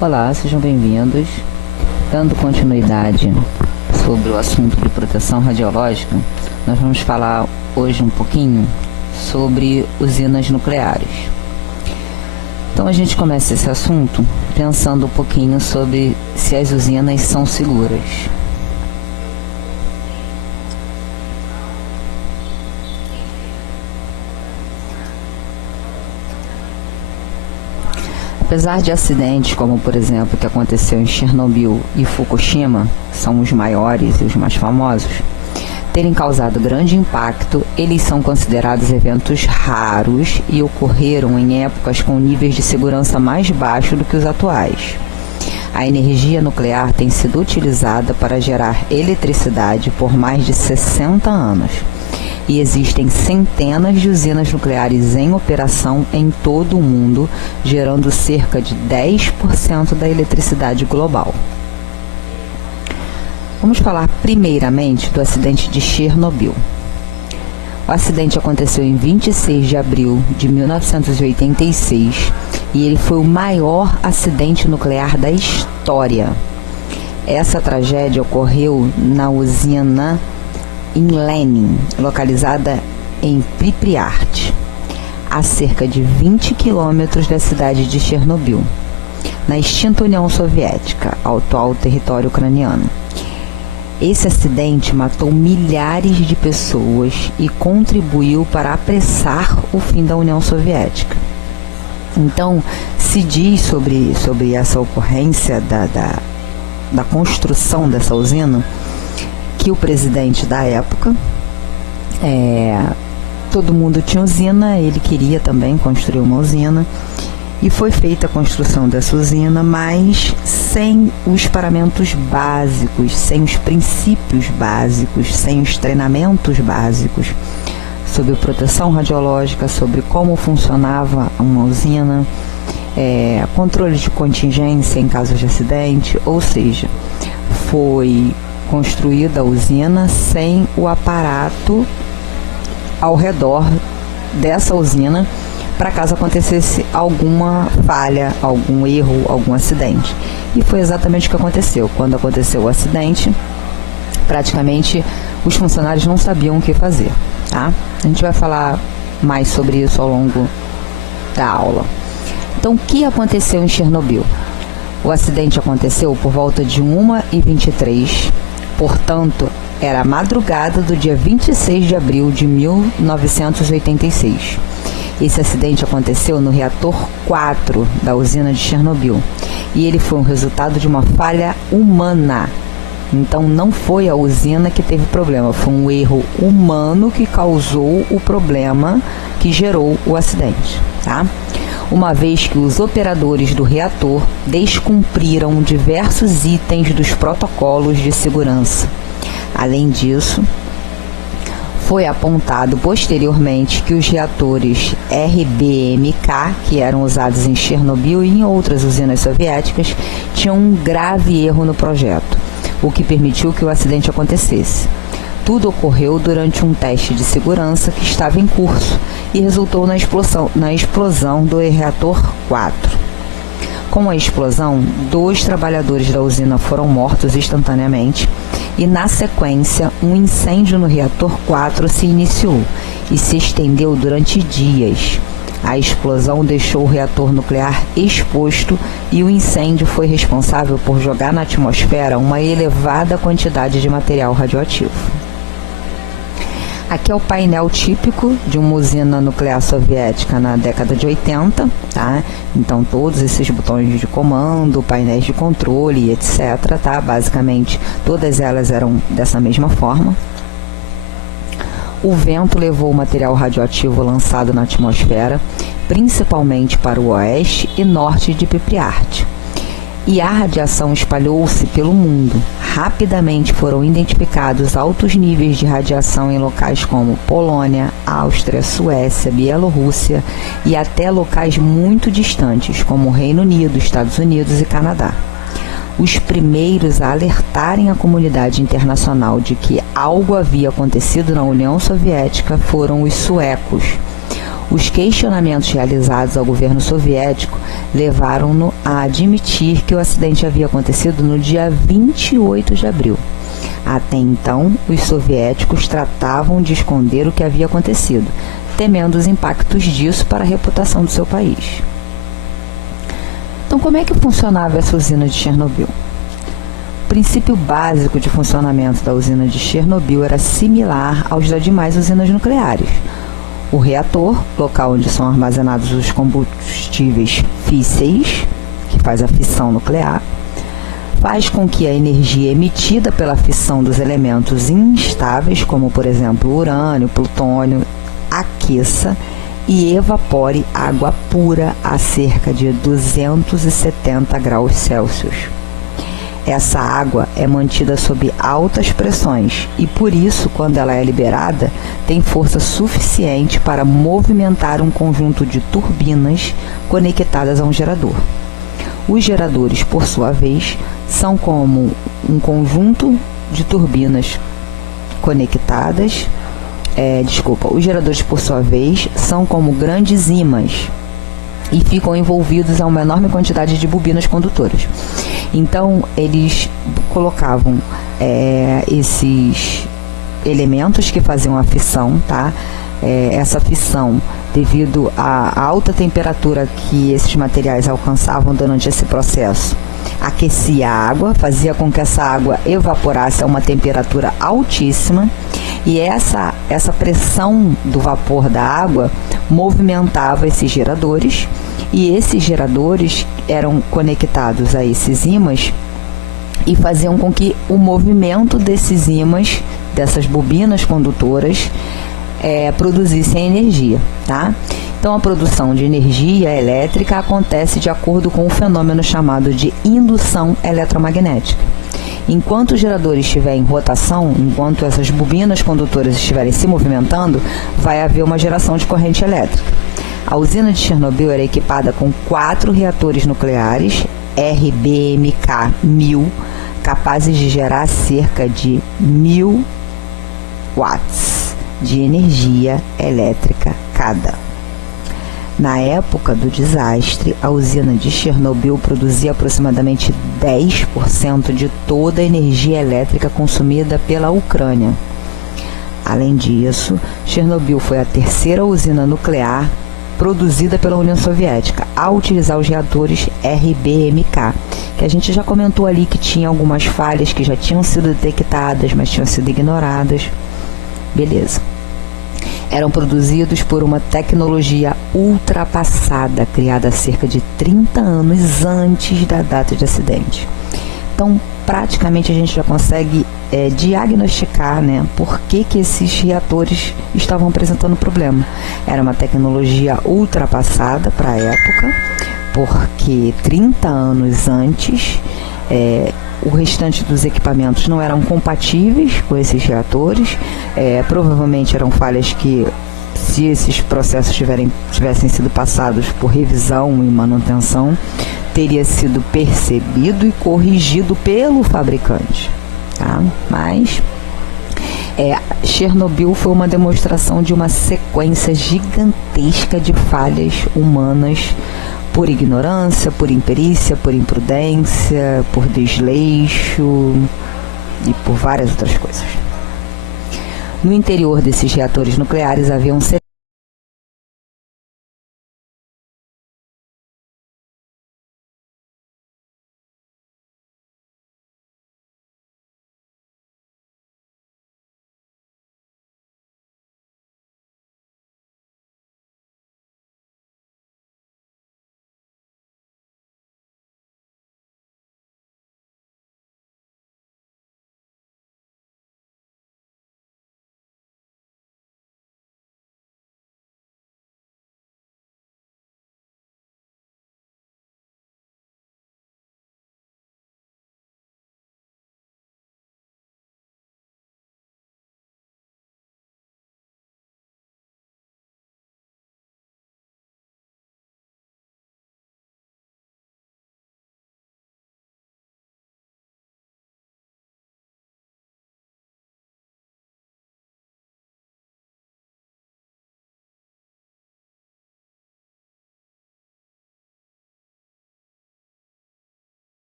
Olá, sejam bem-vindos. Dando continuidade sobre o assunto de proteção radiológica, nós vamos falar hoje um pouquinho sobre usinas nucleares. Então a gente começa esse assunto pensando um pouquinho sobre se as usinas são seguras. Apesar de acidentes como, por exemplo, o que aconteceu em Chernobyl e Fukushima, são os maiores e os mais famosos, terem causado grande impacto, eles são considerados eventos raros e ocorreram em épocas com níveis de segurança mais baixos do que os atuais. A energia nuclear tem sido utilizada para gerar eletricidade por mais de 60 anos. E existem centenas de usinas nucleares em operação em todo o mundo, gerando cerca de 10% da eletricidade global. Vamos falar primeiramente do acidente de Chernobyl. O acidente aconteceu em 26 de abril de 1986 e ele foi o maior acidente nuclear da história. Essa tragédia ocorreu na usina em Lenin, localizada em Pripyat, a cerca de 20 quilômetros da cidade de Chernobyl, na extinta União Soviética, atual território ucraniano. Esse acidente matou milhares de pessoas e contribuiu para apressar o fim da União Soviética. Então, se diz sobre essa ocorrência da construção dessa usina, que o presidente da época, todo mundo tinha usina, ele queria também construir uma usina, e foi feita a construção dessa usina, mas sem os paramentos básicos, sem os princípios básicos, sem os treinamentos básicos sobre proteção radiológica, sobre como funcionava uma usina, controle de contingência em caso de acidente, ou seja, foi construída a usina sem o aparato ao redor dessa usina para caso acontecesse alguma falha, algum erro, algum acidente. E foi exatamente o que aconteceu. Quando aconteceu o acidente, praticamente os funcionários não sabiam o que fazer, tá? A gente vai falar mais sobre isso ao longo da aula. Então, o que aconteceu em Chernobyl? O acidente aconteceu por volta de 1h23, portanto, era a madrugada do dia 26 de abril de 1986. Esse acidente aconteceu no reator 4 da usina de Chernobyl e ele foi um resultado de uma falha humana. Então, não foi a usina que teve problema, foi um erro humano que causou o problema que gerou o acidente, tá? Uma vez que os operadores do reator descumpriram diversos itens dos protocolos de segurança. Além disso, foi apontado posteriormente que os reatores RBMK, que eram usados em Chernobyl e em outras usinas soviéticas, tinham um grave erro no projeto, o que permitiu que o acidente acontecesse. Tudo ocorreu durante um teste de segurança que estava em curso e resultou na explosão do reator 4. Com a explosão, 2 trabalhadores da usina foram mortos instantaneamente e, na sequência, um incêndio no reator 4 se iniciou e se estendeu durante dias. A explosão deixou o reator nuclear exposto e o incêndio foi responsável por jogar na atmosfera uma elevada quantidade de material radioativo. Aqui é o painel típico de uma usina nuclear soviética na década de 80, tá? Então, todos esses botões de comando, painéis de controle, etc., tá? Basicamente, todas elas eram dessa mesma forma. O vento levou o material radioativo lançado na atmosfera, principalmente para o oeste e norte de Pripyat. E a radiação espalhou-se pelo mundo. Rapidamente foram identificados altos níveis de radiação em locais como Polônia, Áustria, Suécia, Bielorrússia e até locais muito distantes, como o Reino Unido, Estados Unidos e Canadá. Os primeiros a alertarem a comunidade internacional de que algo havia acontecido na União Soviética foram os suecos. Os questionamentos realizados ao governo soviético levaram-no a admitir que o acidente havia acontecido no dia 28 de abril. Até então, os soviéticos tratavam de esconder o que havia acontecido, temendo os impactos disso para a reputação do seu país. Então, como é que funcionava essa usina de Chernobyl? O princípio básico de funcionamento da usina de Chernobyl era similar aos das demais usinas nucleares. O reator, local onde são armazenados os combustíveis físseis, que faz a fissão nuclear, faz com que a energia emitida pela fissão dos elementos instáveis, como por exemplo o urânio, plutônio, aqueça e evapore água pura a cerca de 270 graus Celsius. Essa água é mantida sob altas pressões e, por isso, quando ela é liberada, tem força suficiente para movimentar um conjunto de turbinas conectadas a um gerador. Os geradores, por sua vez, são como um conjunto de turbinas conectadas. Os geradores, por sua vez, são como grandes ímãs e ficam envolvidos a uma enorme quantidade de bobinas condutoras. Então, eles colocavam esses elementos que faziam a fissão, tá? Essa fissão, devido à alta temperatura que esses materiais alcançavam durante esse processo, aquecia a água, fazia com que essa água evaporasse a uma temperatura altíssima, e essa pressão do vapor da água movimentava esses geradores, e esses geradores eram conectados a esses ímãs e faziam com que o movimento desses ímãs, dessas bobinas condutoras, produzissem energia, tá? Então, a produção de energia elétrica acontece de acordo com um fenômeno chamado de indução eletromagnética. Enquanto o gerador estiver em rotação, enquanto essas bobinas condutoras estiverem se movimentando, vai haver uma geração de corrente elétrica. A usina de Chernobyl era equipada com 4 reatores nucleares RBMK-1000, capazes de gerar cerca de 1000 watts de energia elétrica cada. Na época do desastre, a usina de Chernobyl produzia aproximadamente 10% de toda a energia elétrica consumida pela Ucrânia. Além disso, Chernobyl foi a terceira usina nuclear produzida pela União Soviética a utilizar os reatores RBMK, que a gente já comentou ali que tinha algumas falhas que já tinham sido detectadas, mas tinham sido ignoradas. Beleza. Eram produzidos por uma tecnologia ultrapassada, criada há cerca de 30 anos antes da data de acidente. Então, praticamente a gente já consegue diagnosticar, né, por que esses reatores estavam apresentando problema. Era uma tecnologia ultrapassada para a época, porque 30 anos antes, o restante dos equipamentos não eram compatíveis com esses reatores. Provavelmente eram falhas que, se esses processos tivessem sido passados por revisão e manutenção, teria sido percebido e corrigido pelo fabricante, tá? Mas Chernobyl foi uma demonstração de uma sequência gigantesca de falhas humanas, por ignorância, por imperícia, por imprudência, por desleixo e por várias outras coisas. No interior desses reatores nucleares haviam